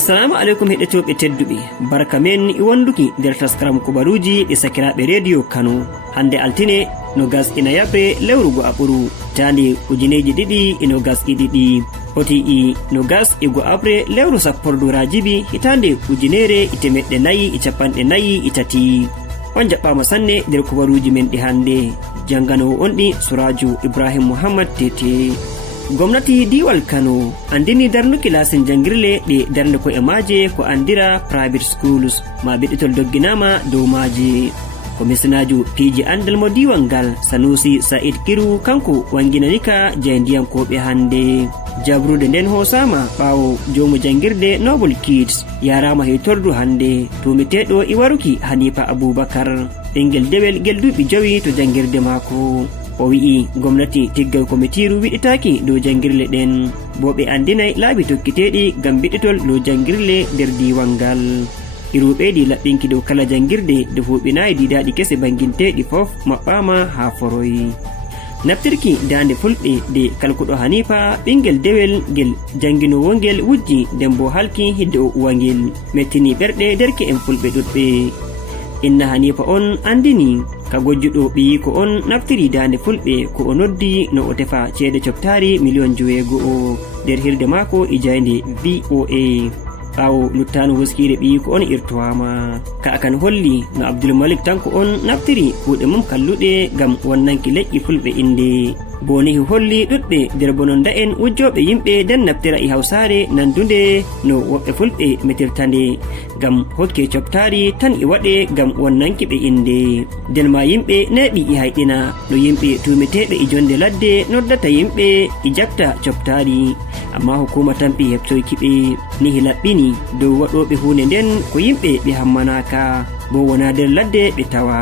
Assalamu alaikum heɗitoɓe tedduɓe, barka men wonduki nder taskaram kubaruji ɗi sakiraɓe rediyo Kano. Hande altine nogas ina yabre lewrugo aɓuru tande 2022 hoti nogas go abre lewru sappordu rajibi hitande 1443. On jaɓɓama sanne nder kubaruji men ɗi hande. Janganowo on ɗi Suraju Ibrahim Muhammad Tete. Gwamnati diwal Kano andini darnuki lasin jangirle ɗe darnde ko e maje ko andira private schools ma biɗitol dogginama dow maje. Komisinajo piiji andal mo diwal ngal Sanusi Said Kiru kanko wanginanika jayndiyankoɓe hande. Jabrude nden hosama ɓawo jomu jangirde Noble Kids yarama heytordu hande tumiteɗo iwaruki Hanifa Abubakar ɓingel dewel gel duuɓi 5 to jangirde mako. O wi'i gomnati tiggal komitiru wiɗitaki dow jangirle ɗen bo ɓe andinay laabi tokkiteɗi gam biɗitol dow jangirle nder diwan ngal. Iruɓeɗi laɓɓinki dow kala jangirde de huɓinayi didaɗi kese banginteɗi fof maɓɓama ha foroy. Naftirki dande fulɓe de kalkuɗo Hanifa ɓingel dewel gel janginowongel wujji nden bo halki hidde o uwangel mettini ɓerɗe derke en fulɓe ɗuɗɓe. Inna Hanifa on andini ka gojjuɗo ɓiyi ko on naftiri dande fulɓe ko o noddi no o tefa ceede coptari million 9 nder hirde mako e jayde VOA. ɓawo luttano woskire ɓiyi ko on irtowama ka kan holli no Abdul Malik tan ko on naftiri kuuɗe mum kalluɗe gam wonnanki leƴƴi fulɓe inde. Bonihi holli ɗuɗɓe nder bononda en wujjoɓe yimɓe den naftira e hawsare nandunde no woɓɓe fulɓe metirtande gam hokke coptari tan e waɗe gam wonnanki ɓe inde. nden ma yimɓe neeɓi e hayɗina no yimɓe tumeteɓe e jonde ladde noddata yimɓe e jabta coptari, amma hukuma tampi heɓtoykiɓe nihi laɓɓini dow waɗoɓe hunde nden ko yimɓe ɓe hammanaka bo wona nder ladde ɓe tawa.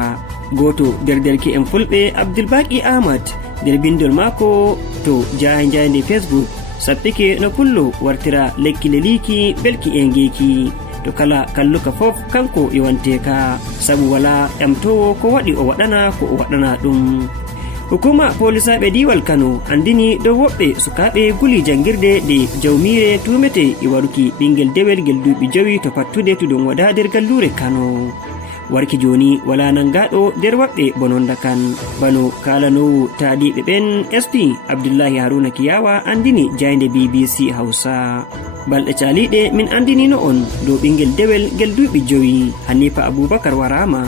Goto nder derke en fulɓe Abdulbaki Ahmad nder bindol mako to jayde Facebook sappike no pullo wartira lekki leliki belki e ngeki to kala kalluka fof kanko yowanteka sabu wala ƴamtowo ko waɗi o waɗana ko o waɗana ɗum. Hukuma polisaɓe diwal Kano andini dow woɓɓe sukaɓe guli jangirde de jawmire tumete e waruki ɓingel dewel gel duuɓi 5 to pattude to ɗum waɗa nder gallure Kano. Warki joni wala nangaɗo nder waɓɓe bononda kan bano kalanowo taadiɓe ɓen SP Abdullahi Haruna Kiyawa andini jayde BBC Hausa. Balɗe caliɗe min andinino on dow ɓingel dewel gel duuɓi 5 Hanifa Abubakar warama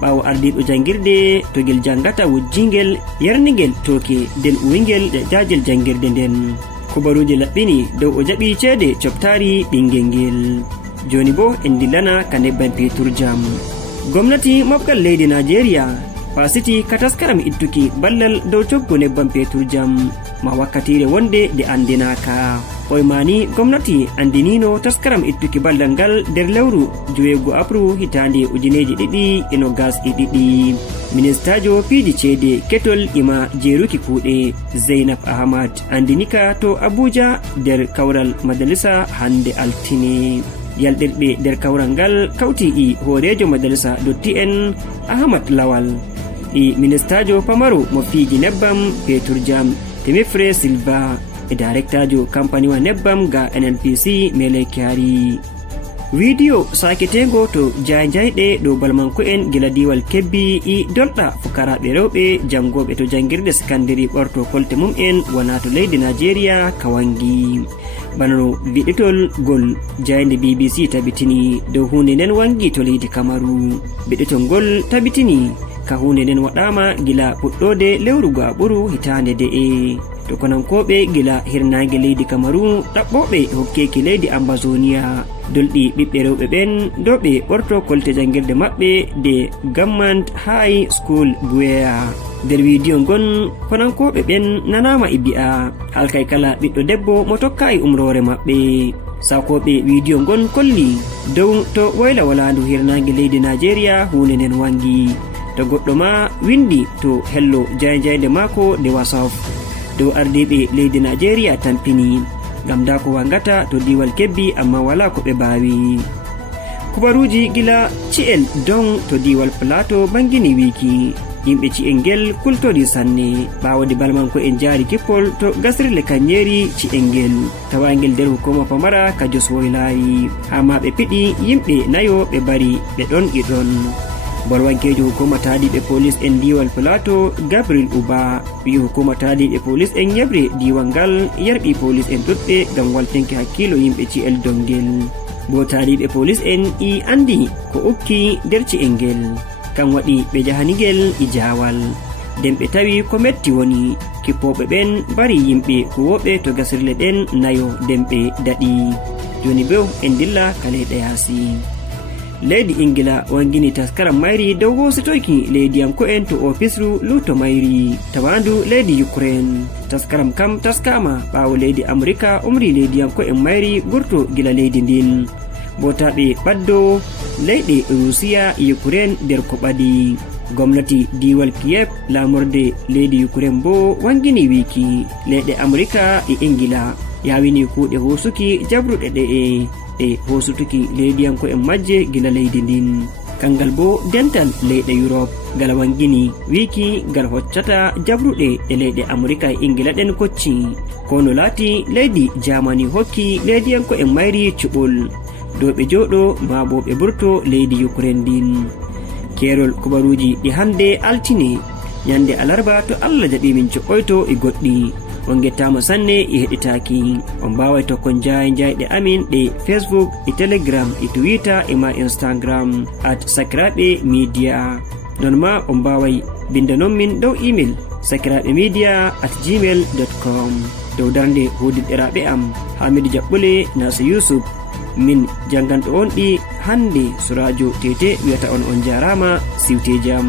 ɓawo ardiɗo jangirde to gel jangata wujjingel yarnigel toke nden uwingel jajel jangirde nden. Kubaruji laɓɓini dow o jaɓi ceede coptari ɓingel ngel. Joni bo en dillana ka nebban petur jam. Gwamnati mofgal leydi Najeriya fasiti ka taskaram ittuki ballal dow coggo nebban petur jam ma wakkatire wonde de andinaka. Oymani gwamnati andinino taskaram ittuki ballal ngal nder lewru 7 April hitande 2022. Ministajo piiji ceede ketol ima jeruki kuuɗe Zainab Ahmad andinika to Abuja nder kawral majalisa hande altine. Yalɗirɓe nder kawral ngal kawti e horejo majalisa dotti en Ahmad Lawal e ministajo pamaro mo fiiji nebbam petur jam Temefre Silva e directajo kampaniwa nebbam ga NNPC Mele Kyari. Video saketego to jayjayɗe dow balmanko en gila diwal Kebbi e dolɗa fukaraɓe rewɓe jangoɓe to jangirde secondary ɓorto kolte mum en wona to leydi Najeriya kawangi. Bano biɗitol gol jayde BBC tabitini dow hunde nden wangi to leydi Kamaru. Biɗitol gol tabitini ka hunde nden waɗama gila puɗɗode lewrugo aɓuru hitande de'e to konankoɓe gila hirnage leydi Kamaru ɗaɓɓoɓe hokkeki leydi Ambazonia dolɗi ɓiɓɓe rewɓe ɓen dow ɓe ɓorto kolte jangirde maɓɓe de Government High School Buea. nder widiyo gon konankoɓe ɓen nanama e bi'a halkay kala ɓiɗɗo debbo mo tokka e umrore maɓɓe. Sakoɓe widiyo gon kolli dow to wayla walandu hirnage leydi Najeriya hunde nden wangi to goɗɗo ma windi to hello jayjayde mako de WhatsApp dow ardiɓe leydi Najeriya tampini gam da ko wangata to diwal Kebbi amma wala ko ɓe bawi. Kubaruji gila ci'el don to diwal Plateau bangini wiki yimɓe ci'el ngel kultodi sanne ɓawode balmanko en jaari kippol to gasirle Kannyeri ci'el ngel tawangel nder hukuma pamara ka Jos Woylari ha ma ɓe piɗi yimɓe nayo ɓe bari ɓe ɗon e ɗon. bolwankejo hukuma taadiɓe police en diwal Plateau Gabriel Uba wi hukuma taadiɓe police en nyebre diwal ngal yarɓi police en ɗuɗɓe ngam waltinki hakkilo yimɓe ci'el dongel bo taadiɓe police en i andi ko ukki nder ci'el ngel kan waɗi ɓe jahanigel e jawal nden ɓe tawi ko metti woni kippoɓe ɓen bari yimɓe huwoɓe to gasirle ɗen nayo nden ɓe daɗi. joni bew en dilla ka leyɗe yaasi. leydi Ingila wangini taskaram mayri dow hositoyki leydiyanko en to ofisru luto mayri tawandu leydi Ukraine. taskaram kam taskama ɓawo leydi Amerika umri leydiyanko en mayri gurto gila leydi ndin botaɓe ɓaddo leyɗe Rusiya Ukraine nder ko ɓadi. gomnati diwal Kiev lamorde leydi Ukraine bo wangini wiki leyɗe Amerika e Ingila yawini kuuɗe hosuki jabruɗe ɗe'e e hosutuki leydiyanko en majje gila leydi ndin. kangal bo dental leyɗe Europe ngal wangini wiki ngal hoccata jabruɗe e leyɗe Amerika e Ingila ɗen kocci kono laati leydi Germany hokki leydiyanko en mayri cuɓol dow ɓe jooɗo ma bo ɓe burto leydi Ukraine ndin. kerol kubaruji ɗi hande altine nyande alarba to Allah jaɓi min coɓɓoyto e goɗɗi. on gettama sanne e heɗitaki. on mbawai tokkon jayɗe amin ɗe Facebook e Telegram e Twitter e ma Instagram @sakiraɓe media. non ma on mbawai bindanon min dow email sakiraɓemedia@gmail.com. dow darde hudiɗɗeraɓe am Hamidou Jaɓɓule Nasu Yusuf min janganɗo on ɗi hande Surajo Tete wiyata on jarama siwte jam.